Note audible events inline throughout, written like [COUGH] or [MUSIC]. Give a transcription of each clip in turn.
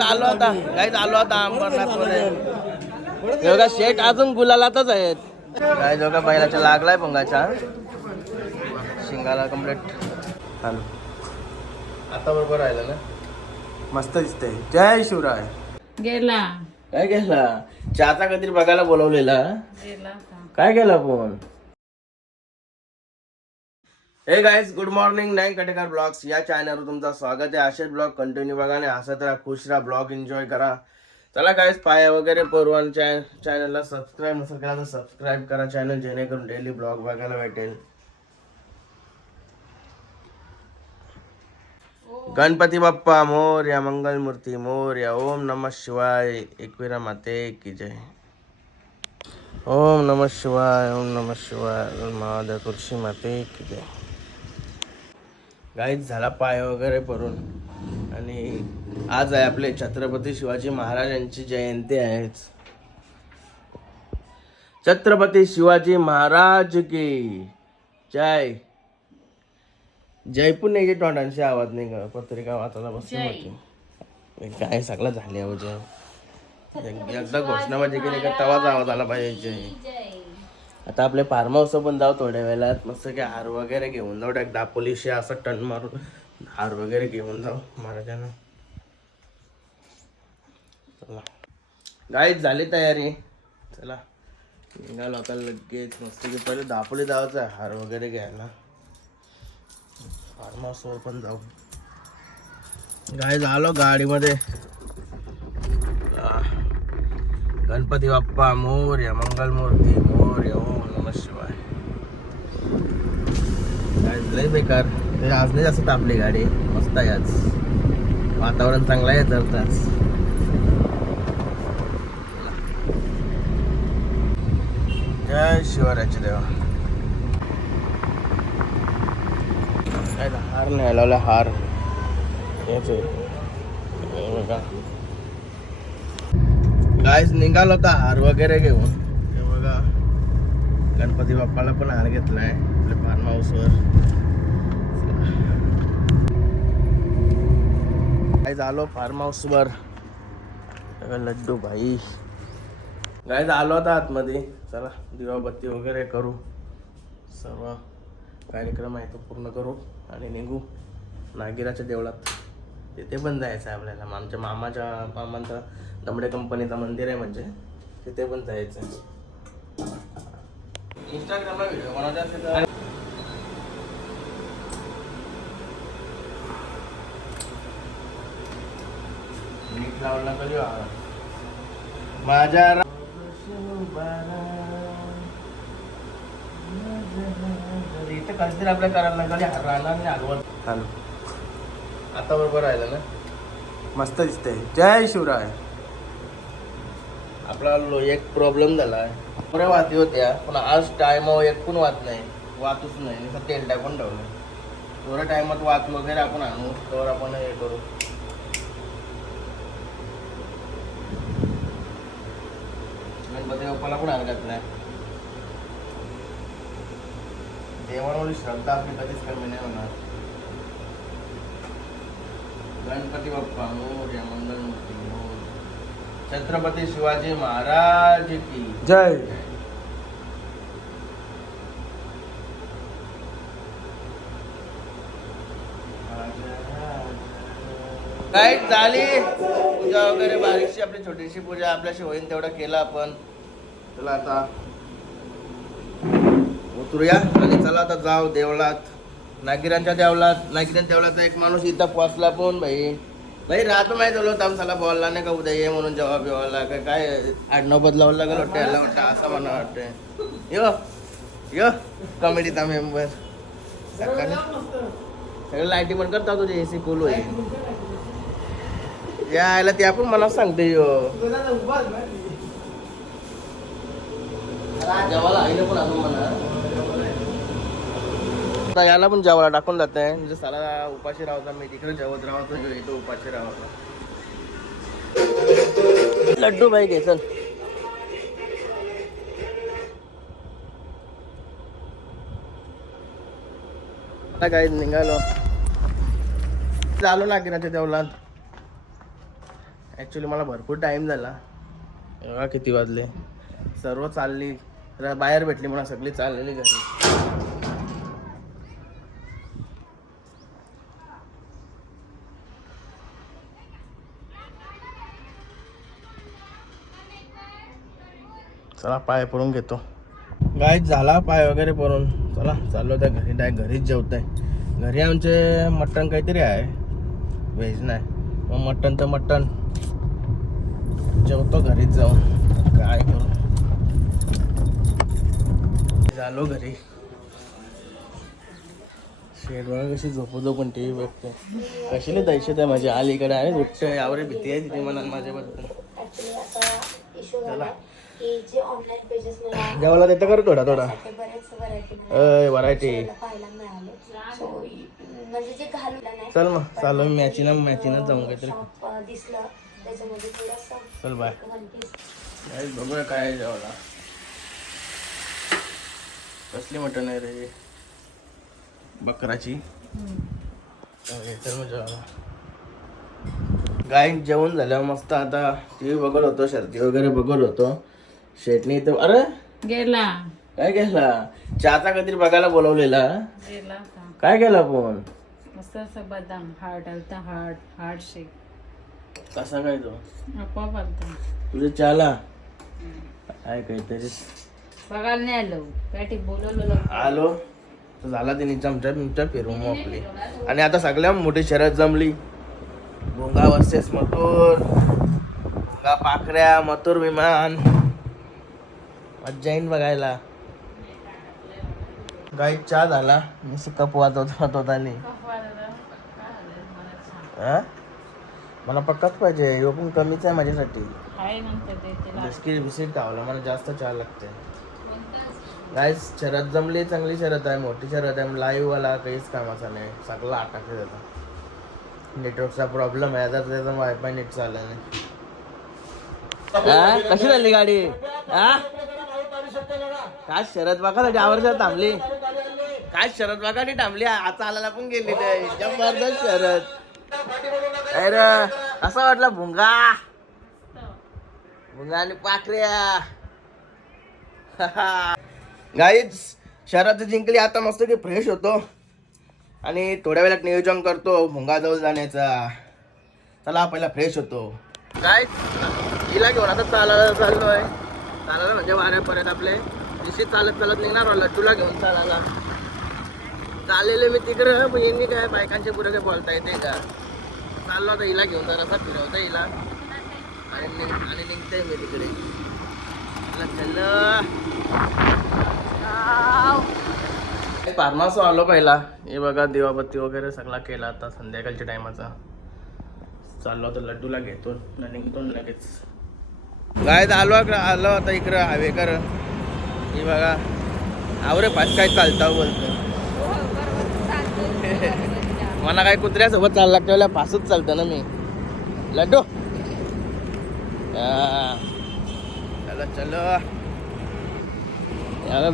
आलो आता. काही आलो आता अंबरनाथमध्ये शेट अजून गुलालातच आहेत. काय बघा बैलाच्या लागलाय पंगाच्या शिंगाला कंप्लीट आता बरोबर राहिलं ना? मस्त दिसतंय. जय शिवराय. गेला. काय केला चहाचा कधी बघायला बोलवलेला. गेला काय केला phone hey guys good morning Nayan Katekar blogs या चॅनलवर तुमचं स्वागत आहे. असेच ब्लॉग कंटिन्यू बघा आणि हसत राहा खुश राहा ब्लॉग एन्जॉय करा. चला गाईज पाया वगैरे परवान चॅनलला सबस्क्राईब नसेल केला तर सबस्क्राईब करा चॅनल जेणेकरून डेली ब्लॉग बघायला भेटेल. गणपती बाप्पा मोर्या मंगलमूर्ती मोर्या ओम नमः शिवाय. एकविरा माते की जय. ओम नमः शिवाय ओम नमः शिवाय. महादेव तुळशी माते की जय. गाईच झाला पाय वगैरे परून आणि आज आहे आपले छत्रपती शिवाजी महाराज यांची जयंती आहे छत्रपती शिवाजी महाराज की जय. जयपूर नाही तोंडांशी आवाज नाही का पत्रिका वाचायला होती काय सगळं झाले अहो जय. एक- एकदा घोषणाबाजी केली का तवाच आवाज आला पाहिजे आता आपले फार्म हाऊस पण जाऊ थोड्या वेळात. मस्त की हार वगैरे घेऊन जाऊ. एकदा दापोलीशी असं टन मारून हार वगैरे घेऊन जाऊ महाराजांना. चला. गाईच झाली तयारी. चला. निघालो आता लगेच. मस्त की पहिले दापोली जायचं आहे हार वगैरे घ्यायला. फार्म हाऊसवर पण जाऊ. गाय झालो गाडीमध्ये. गणपती बाप्पा मोर्या मंगलमूर्ती मोर्या ओम नम शिवाय. लय बेकार. ते आज नाही जास्त तापली गाडी. मस्त आहे आज. वातावरण चांगलं आहे जरताच जय शिवरायाचे देवा. काय हार नाही लावला हार. हेच आहे. हे बघा. गायस निघालो होता हार वगैरे घेऊन. हे बघा. गणपती बाप्पाला पण हार घेतलाय आपल्या फार्म हाऊसवर काय झालो फार्म हाऊसवर लड्डू भाई. काय आलो आता आतमध्ये. चला दिवाबत्ती वगैरे करू. सर्व कार्यक्रम आहे तो पूर्ण करू आणि निघू. नागिराच्या देवळात. तिथे पण जायचं आहे आपल्याला. आमच्या मामाच्या मामांचा दमडे कंपनीचं मंदिर आहे म्हणजे तिथे पण जायचं आहे. इंस्टाग्रामला व्हिडिओ बनवायचा असेल मीठ लावला कधी माझ्या इथं कधीतरी आपल्या करायला लागले राहणार नाही चालू आता बरोबर राहिलं ना? मस्त दिसतंय. जय शिवराय. आपला लो- एक प्रॉब्लेम झाला. बऱ्या वाती होत्या पण आज टायमावर एक पण वात नाही. वातच नाही. नुसतं तेल टाकून ठेवलं थोड्या टायमात वात वगैरे आपण आणू तर आपण हे करू. गणपती बाप्पाला पण हरकत नाही. देवांवरील श्रद्धा आपली कधीच कमी नाही होणार. गणपती बाप्पा मोर्या मंगलमूर्ती मोर छत्रपती शिवाजी महाराज की जय. काय झाली. पूजा वगैरे बारीकशी आपली छोटीशी पूजा आपल्याशी होईन तेवढं केलं आपण. चला आता. उतरूया आणि चला आता जाऊ देवळात. नागिरांच्या देवळात नागिरांच्या देवळाचा एक माणूस इथं पोचला पण भाई. भाई राहतो माहिती झालो तामसाला बोलला नाही का उद्या ये म्हणून जवाब येवाला काय काय आडनाव बदलावं लागेल वाटतं याला वाटतं असं मला वाटतंय यो यो कॉमेडीचा मेंबर सकाळी. सगळं लाईटी पण करता तुझे ए सी कूल होईल यायला ते आपण मला सांगते यो. जेवायला आईला पण अजून म्हणा. आता याला पण जेवायला टाकून जात. आहे म्हणजे साला उपाशी राहता मी तिकडे जेवत राहतो जो इथं उपाशी राहता. लड्डू भाई घे चल. काय निघालो. चालू ना त्याच्या देवलात ॲक्च्युली मला भरपूर टाईम झाला. बघा किती वाजले? सर्व चालली. र- बाहेर भेटली म्हणा सगळी चाललेली घरी. चला पाय पडून घेतो. गाय झाला पाय वगैरे पडून चला चाललो त्या घरी. डाय घरीच जेवताय. घरी आमचे मटण काहीतरी आहे. व्हेज नाही. मग मटण तर मटण. जेवतो घरीच जाऊन. काय करू? झालो घरी. शेडवा कशी झोपू पण टी व्ही बघते. कशाला द्यायचे त्या माझ्या अलीकडे आहे. उठते यावर भीती आहे तिथे मला माझ्याबद्दल. चला. असा इश्यू झाला की जे ऑनलाईन पेजेस मला जेवायला देतं कर थोडा थोडा? ते बरेच व्हरायटी अय व्हरायटी पाहायला मिळाले. सो म्हणजे जे घालून नाही चल मग चालू मी मॅचिना मॅचिनच जाऊन काहीतरी. शॉप दिसलं. त्याच्यामध्ये थोडंसं चल बाय वन पीस गाईस बघूया काय आहे जेवायला. कसली मटण आहे रे? बकराची. चल मग जेवायला. गाय जेवण झाल्यावर मस्त आता टी व्ही बघत होतो शर्ती वगैरे बघत होतो. शेटणी तर अरे? गेला. काय केला चहाचा कधी बघायला बोलवलेला. गेला होता. काय केला पण? मस्त असं बदाम हार्ट आलता हार्ट हार्ट शेक. कसा काय तो? आपोआप आलता. तुझ्या चहाला? काय काहीतरी. बघायला नाही आलो. काय ते बोलवलं आलो. तर झाला तिने चमचा बिमचा फिरून मोकली. आणि आता सगळ्या मोठी शर्यत जमली. भोंगा वर्सेस मथुर. भोंगा पाखऱ्या मथुर विमान. मज्जा येईन बघायला. गाई चहा झाला. मी कप वाजवत वाजवत आली. हा? मला पक्काच पाहिजे. ह्यो पण कमीच आहे माझ्यासाठी. बिस्किट बिस्किट खावला मला जास्त चहा लागते गाईस शरद जमली चांगली शरद आहे. मोठी शरद आहे. लाईव्ह वाला काहीच कामाचा नाही. सगळं अटकले त्याचा. नेटवर्कचा प्रॉब्लेम आहे. आता त्याचा वायफाय नेट चालला नाही. कशी झाली गाडी? हा? काय शरद बघा आवडत थांबली? काय शरद बघा ती थांबली? आता चालायला पण गेली नाही. जबरदस्त शरद. अरे असं वाटलं भुंगा? भुंगा आणि पाखऱ्या. [LAUGHS] गाईच शहरात जिंकली आता मस्त की फ्रेश होतो. आणि थोड्या वेळात नियोजन करतो भुंगाजवळ जाण्याचा. चला पहिला फ्रेश होतो. काय हिला घेऊन आता चालायला चाललोय. चालायला म्हणजे परत आपले. निश्चित चालत चालत निघणार लट्टूला घेऊन चालायला. चाललेले मी तिकडं पण यांनी काय बायकांचे पुरे काय बोलता येते का? चाललो आता हिला घेऊन जरासा फिरवता हिला. आणि निघ आणि निघते मी तिकडे. पारनासो आलो पहिला. हे बघा दिवाबत्ती वगैरे सगळा केला आता संध्याकाळच्या टायमाचा चाललो तर लड्डूला घेतो आणि निघतो लगेच. गायत आलो आलो आता इकडं हवेकर हे बघा. आवरे पाच काय चालता बोलतो. [LAUGHS] मला काय कुत्र्यासोबत चालला लागतं वेळेला चालतं ना मी. लड्डू. चला चलो चलो. या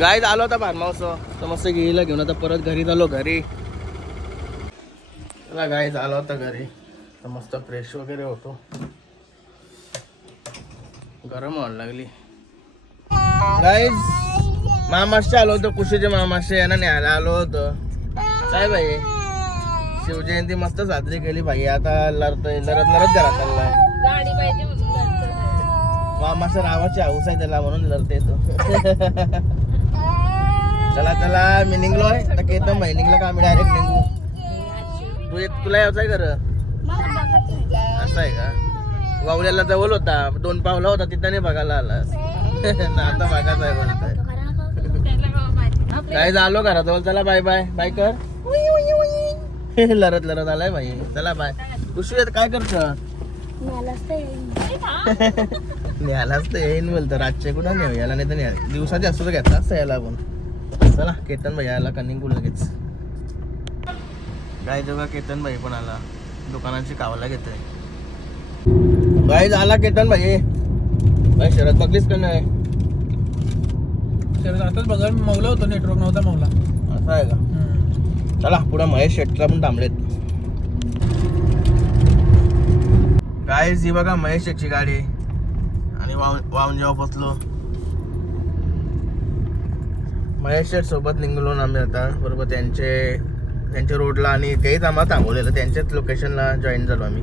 गाय आलो फार्म हाऊस तर मस्त गेला घेऊन आता परत घरी झालो घरी. चला गाय आलो होता घरी. तर मस्त फ्रेश वगैरे होतो. गरम व्हायला लागली. गाईज मामाशे आलो होतो कुशीचे मामाशे यांना न्यायला आलो होतो. काय भाई शिवजयंती मस्त साजरी केली भाई आता लढतोय लढत लढत घरात चाललाय. मामाच्या नावाची हाऊस आहे त्याला म्हणून लढते तो. [LAUGHS] चला चला मी निघलोय. केतन भाई निघला का आम्ही डायरेक्ट निघू? तू येत तुला यायचं आहे खरं असं आहे का? वावल्याला जवळ होता. दोन पावला होता तिथं नाही बघायला आला [LAUGHS] आता बघायचं आहे बोलतोय काय झालो घराजवळ? चला बाय बाय बाय कर. [LAUGHS] लढत लढत आलाय भाई चला बाय खुशी आहे, काय करत? न्यायलाच [LAUGHS] तर येईन बोलतं. रातचे कुठं नेऊ? याला नाही तर दिवसाचे असतो तर घेतला असतं याला आपण चला केतन भाई आला कनिंग लगेच. काय जेव्हा केतन भाई पण आला. दुकानाची कावाला घेतोय. भाई झाला केतन भाई. भाई शरद बघलीस का नाही? विचारायचं आताच बघा मी मौला होतो नेटवर्क नव्हता मौला असं आहे का? चला पुढे महेश शेट्टीला पण थांबलेत. काय ही बघा महेश शेटची गाडी. आणि वाहून वाहून जेव्हा बसलो. महेश शेट सोबत निघलो ना आम्ही आता. बरोबर त्यांचे त्यांच्या रोडला आणि तेच आम्हाला थांबवलेलं. त्यांच्याच लोकेशनला जॉईन झालो आम्ही.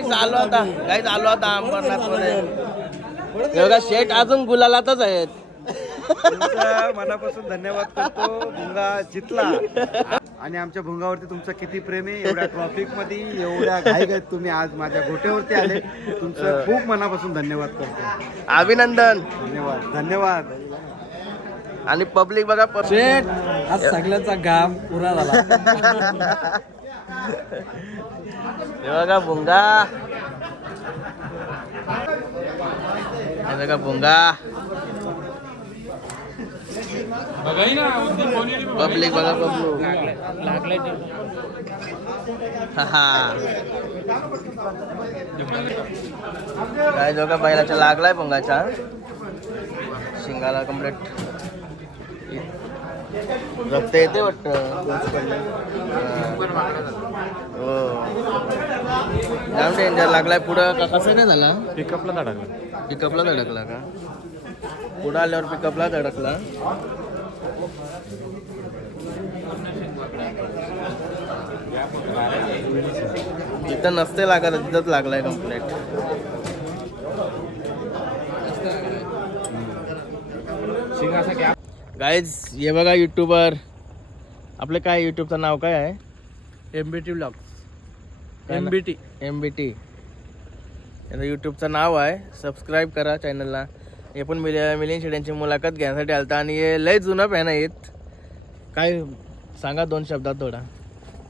चालू आता. काय चालू आता अंबरनाथमध्ये बघा शेट अजून गुलालातच आहेत. तुमचा मनापासून धन्यवाद करतो. भुंगा जितला. आणि आमच्या भुंगावरती तुमचं किती प्रेम आहे? एवढ्या ट्रॉफिकमध्ये एवढ्या घाईघाईत तुम्ही आज माझ्या गोट्यावरती आले. तुमचं खूप मनापासून धन्यवाद करतो. अभिनंदन. धन्यवाद. धन्यवाद. आणि पब्लिक बघा शेट आज सगळ्यांचा घाम पुरा झाला. [LAUGHS] हे बघा भुंगा. हे बघा भुंगा. पब्लिक बघा पब्लिक काय जो का बैलाच्या लागलाय भुंगाच्या शिंगाला कंप्लीट रक्त येते वाटत. हो. जाम डेंजर लागलाय पुढं का कसं काय झाला? पिकअपला धडकला. पिकअपला धडकला का? पुढं आल्यावर पिकअपला धडकला. इथं नसते लागत तिथंच लागलाय कम्प्लेट गाईज हे बघा युट्यूबर आपलं काय युट्यूबचं नाव काय आहे? M B T blog M? B T M B T याचं यूट्यूबचं नाव आहे. सबस्क्राईब करा चॅनलला हे पण मिलियन मिलियन शेड्यांची मुलाखत घेण्यासाठी आलता आणि हे लय जुनं फॅन आहेत. काय सांगा दोन शब्दात थोडा.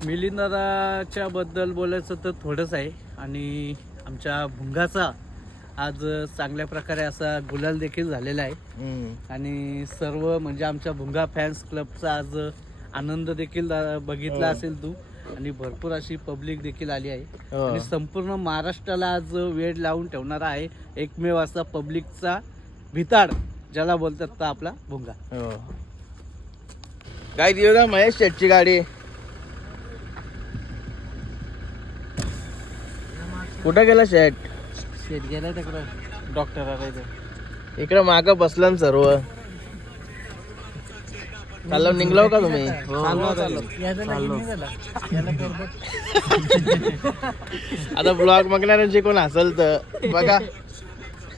मिलिंद दादाच्या बद्दल बोलायचं तर थोडंच आहे. आणि आमच्या भुंगाचा आज चांगल्या प्रकारे असा गुलाल देखील झालेला आहे. आणि सर्व म्हणजे आमच्या भुंगा फॅन्स क्लबचा आज आनंद देखील बघितला हो. असेल तू. आणि भरपूर अशी पब्लिक देखील आली आहे. हो. आणि संपूर्ण महाराष्ट्राला आज वेळ लावून ठेवणारा आहे एकमेव असा पब्लिकचा भिताड ज्याला बोलतात तर आपला भुंगा. हो. काय दिव का महेश शेटची गाडी? कुठं गेला शेट? शेत गेलाय तिकडं. डॉक्टर आलाय इकडे माग बसलं सर्व. चाललो निघलो का तुम्ही? आता ब्लॉग बघणाऱ्यांची कोण हसल तर बघा.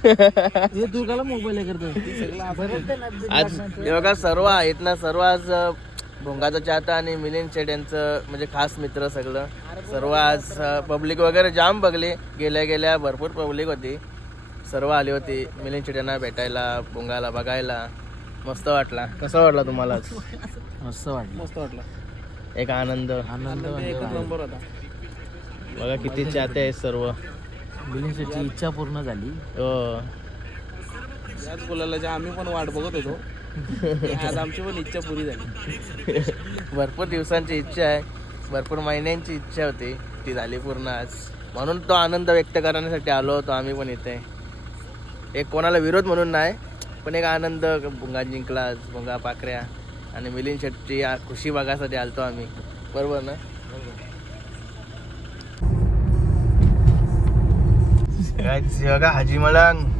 तू काला मोबाईल करतो आज हे बघा सर्व आहेत ना सर्व आज भोंगाचा चाहता आणि मिलिंद शेट यांचं म्हणजे खास मित्र सगळं. सर्व आज पब्लिक वगैरे जाम बघले. गेल्या गेल्या भरपूर पब्लिक होती. सर्व आली होती. मिलिंद शेट यांना भेटायला भोंगाला बघायला. मस्त वाटला. कसा वाटला तुम्हाला? मस्त वाटलं. मस्त वाटलं. एक आनंद. आनंद नंबर होता. बघा किती चाहते आहेत सर्व. मुलींची इच्छा पूर्ण झाली. हो. याच बोलायला आम्ही पण वाट बघत होतो [LAUGHS] आज आमची पण इच्छा पुरी झाली. भरपूर दिवसांची इच्छा आहे. भरपूर महिन्यांची इच्छा होती. ती झाली पूर्ण आज. म्हणून तो आनंद व्यक्त करण्यासाठी आलो होतो. आम्ही पण इथे. एक कोणाला विरोध म्हणून नाही पण एक आनंद भुंगा जिंकला आज भुंगा पाकऱ्या आणि मिलिंद शेट्टी खुशी बघायसाठी आलतो आम्ही. बरोबर ना? बघा हाजी मलंग.